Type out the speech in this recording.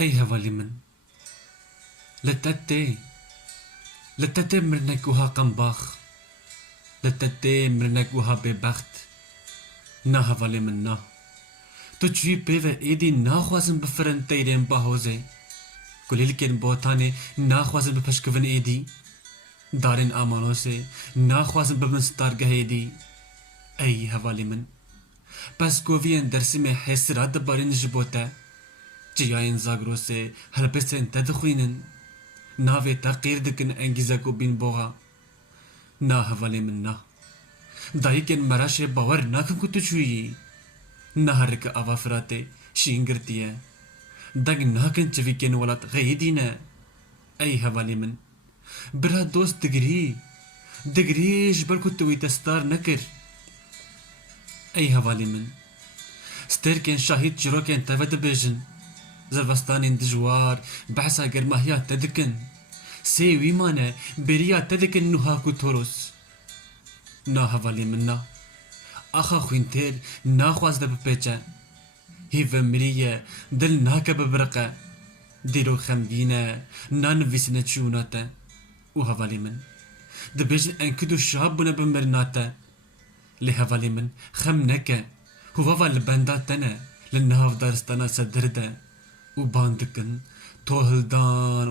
ای هوالی من لتته مرنک وها قنباخ لتته مرنک وها ببخت نا هوالی من نا تو چوی پیوه ایدی ناخوازم بفرن تیرین باهوزه کلیل کن بوتانه ناخوازم بپشکون ایدی دارن آمانو سے ناخوازم بمنستارگه ایدی ای هوالی من پس گووین درسی میں حسرات بارین جبوتا جیاین زاگرو سے هلپسن تدخوینن ناوی تغییر دکن انگیزه کو بین بوغا نا هوالی من نا دایی کن مراش باور ناکن کو تجویی نا هرک آوا فراتے شینگرتی ہے دگ ناکن چوی کن ولات غیدینا ای هوالی من برا دوست دگریش بلکو توی تستار نکر ای هوالی من ستر کن شاهید چرو کن تود بیجن زربستان دجوار بحثا گرماهیا تدکن سی ویمانه بریا تدکن نوها کو توروس نا هوالی من نا آخا خوینتر ناخواز ده بپیچه هیو مریه دل ناکه ببرقه دیرو خمگینه نانویسنه چوناته و هوالی من ده بیجن انکدو شاب بونه بمرناته لی هوالی من خم نکه هوا لبنداتنه لنهاف دارستانا سدرده و باندکن تولهلدان